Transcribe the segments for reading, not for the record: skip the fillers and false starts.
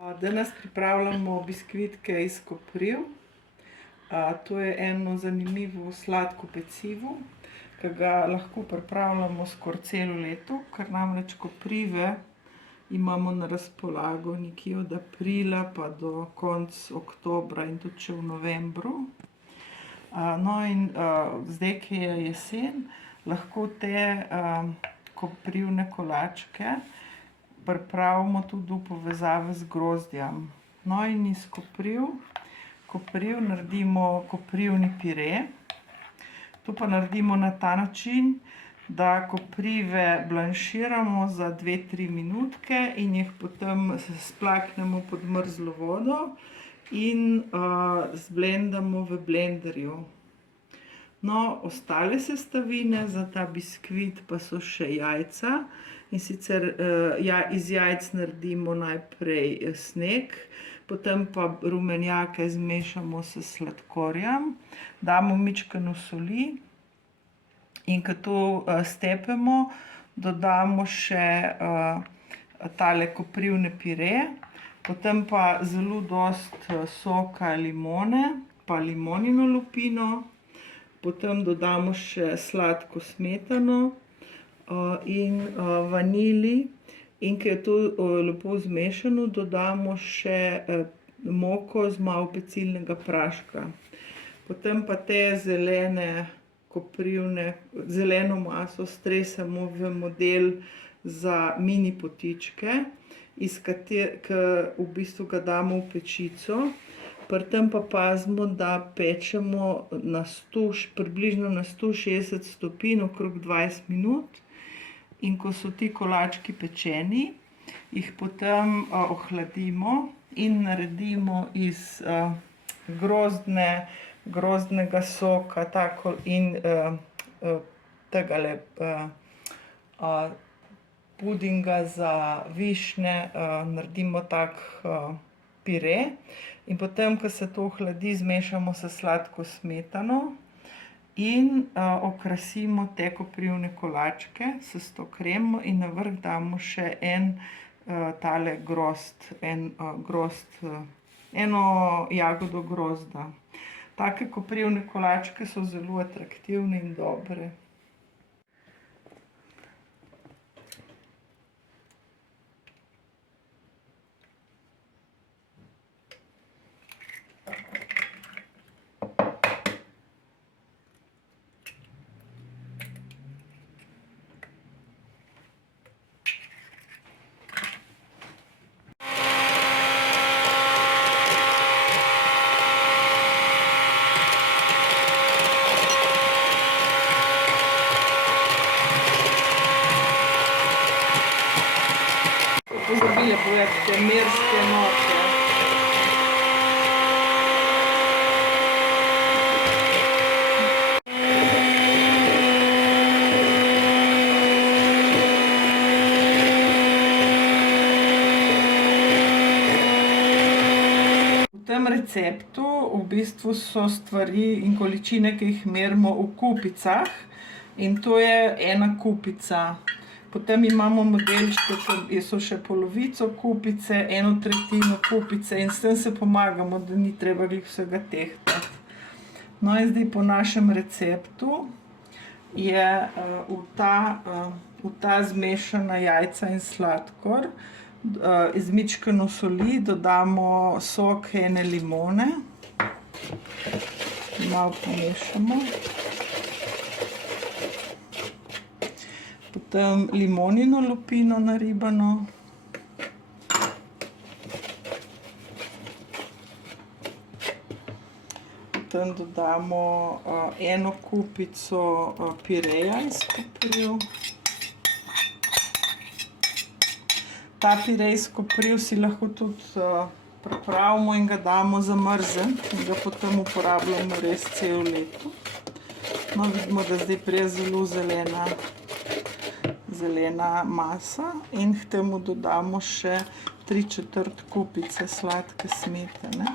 Danes pripravljamo biskvitke iz kopriv. To je eno zanimivo sladko pecivo, ki ga lahko pripravljamo skoraj celo leto, ker namreč koprive imamo na razpolago nekje od aprila pa do konca oktobra in tudi še v novembru. Zdaj, ki je jesen, lahko te koprivne kolačke pripravimo tudi v povezavi z grozdjem. In iz kopriv naredimo koprivni pire. To pa naredimo na ta način, da koprive blanširamo za 2-3 minutke in jih potem splaknemo pod mrzlo vodo in zblendamo v blenderju. Ostale sestavine za ta biskvit pa so še jajca. In sicer iz jajc naredimo najprej sneg, potem pa rumenjake zmešamo s sladkorjem, damo majčkeno soli in ko to stepemo, dodamo še tale koprivne pire, potem pa zelo dosti soka limone, pa limonino lupino, potem dodamo še sladko smetano in vanilij, in ko je to lepo zmešano, dodamo še moko z malo pecilnega praška. Potem pa te zeleno maso stresemo v model za mini potičke, ki v bistvu ga damo v pečico. Pri tem pa pazimo, da pečemo približno na 160 stopinj okrog 20 minut. In ko so ti kolački pečeni, jih potem ohladimo in naredimo iz grozdnega soka in tegale pudinga za višnje, naredimo tak pire. In potem, ko se to ohladi, zmešamo s sladko smetano in okrasimo te koprivne kolačke s to kremo in na vrh damo še eno jagodo grozda. Take koprivne kolačke so zelo atraktivne in dobre. Pozabila povedati, te merske noče. V tem receptu v bistvu so stvari in količine, ki jih merimo v kupicah, in to je 1 kupica. Potem imamo modelčke, ki so še polovico kupice, 1/3 kupice in s tem se pomagamo, da ni treba glih vsega tehtati. In zdaj po našem receptu je v ta zmešana jajca in sladkor z majčkeno soli dodamo sok ene limone, malo pomešamo. Potem limonino lupino naribano. Potem dodamo 1 kupico pireja iz kopriv. Ta pire iz kopriv si lahko tudi pripravimo in ga damo zamrzniti in ga potem uporabljamo res celo leto. Vidimo, da zdaj prije zelo zelena masa in k temu dodamo še 3/4 kupice sladke smetane.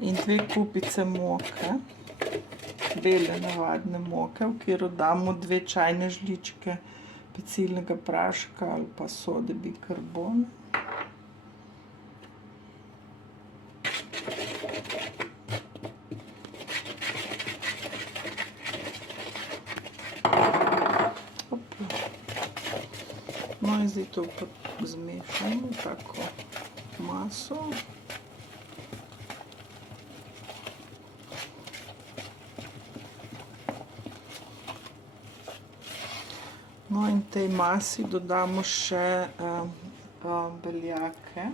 in 2 kupice moke, bele navadne moke, v katero damo 2 čajne žličke pecilnega praška ali pa sode bikarbone. No in zdaj to pa zmešamo tako maso. No in tej masi dodamo še beljake,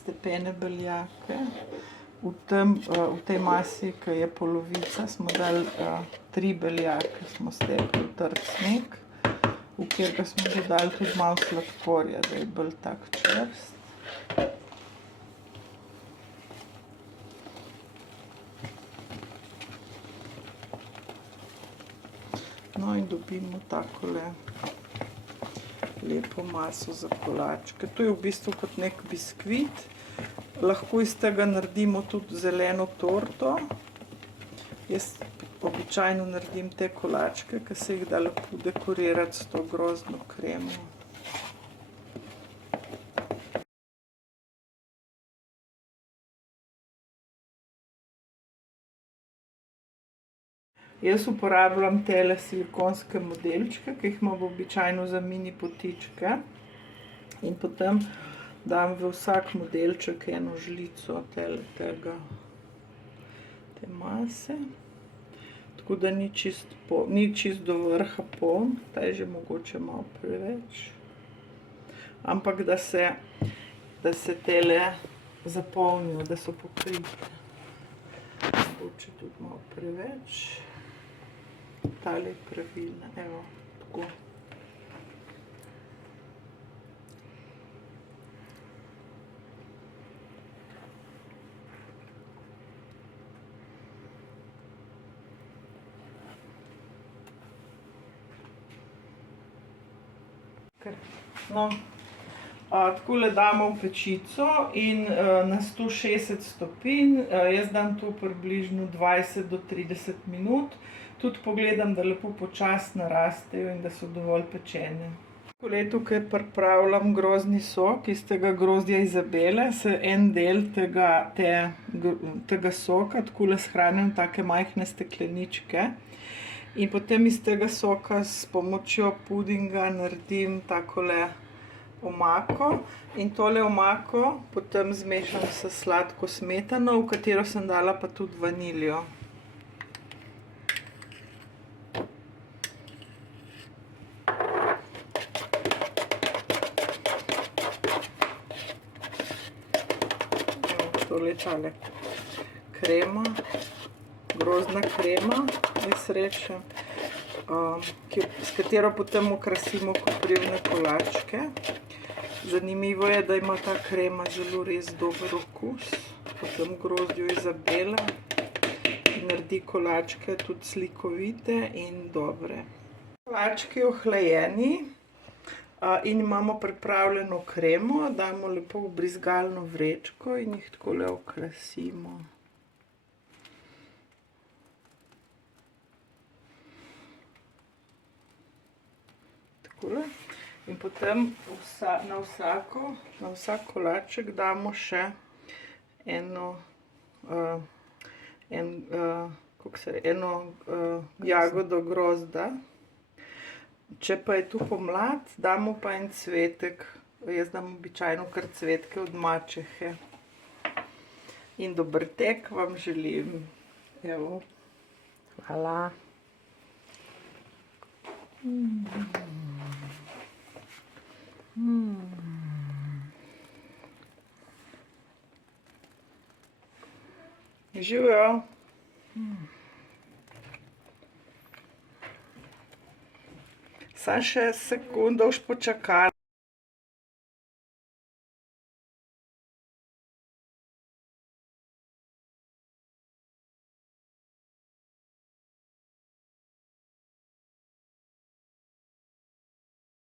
stepene beljake. V tej masi, ki je polovica, smo dali 3 beljake, smo stekli v trd sneg, v katerega smo dodali tudi malo sladkorja, da je bolj tak čvrst. No in dobimo takole lepo maso za kolačke. To je v bistvu kot nek biskvit. Lahko iz tega naredimo tudi zeleno torto. Jaz običajno naredim te kolačke, ki se jih da lepo dekorirati s to grozdno kremo. Jaz uporabljam tele silikonske modelčke, ki jih imamo običajno za mini potičke. In potem dam v vsak modelček eno žlico te mase. Tako da ni čist do vrha poln, ta je že mogoče malo preveč. Ampak da se tele zapolnijo, da so pokrite. Mogoče tudi malo preveč. Tale je pravilna, evo, tako. No, takole damo v pečico in na 160 stopinj, jaz dam to približno 20 do 30 minut. Tudi pogledam, da lepo počasi narastejo in da so dovolj pečene. Takole tukaj pripravljam grozdni sok iz tega grozdja Izabele, se en del tega soka takole shranim v take majhne stekleničke. In potem iz tega soka s pomočjo pudinga naredim takole omako. In tole omako potem zmešam s sladko smetano, v katero sem dala pa tudi vaniljo. Tole je tale krema, grozdna krema, jaz rečem, s katero potem okrasimo koprivne kolačke. Zanimivo je, da ima ta krema zelo res dober okus, potem grozdju Izabela, naredi kolačke tudi slikovite in dobre. Kolački ohlajeni in imamo pripravljeno kremo, damo lepo v brizgalno vrečko in jih takole okrasimo. Takole. In potem na vsak kolaček damo še eno jagodo grozda. Če pa je tu pomlad, damo pa en cvetek, jaz dam običajno kar cvetke od mačehe. In dober tek vam želim. Evo. Hvala. Živijo. Samo še sekundo boš počakala.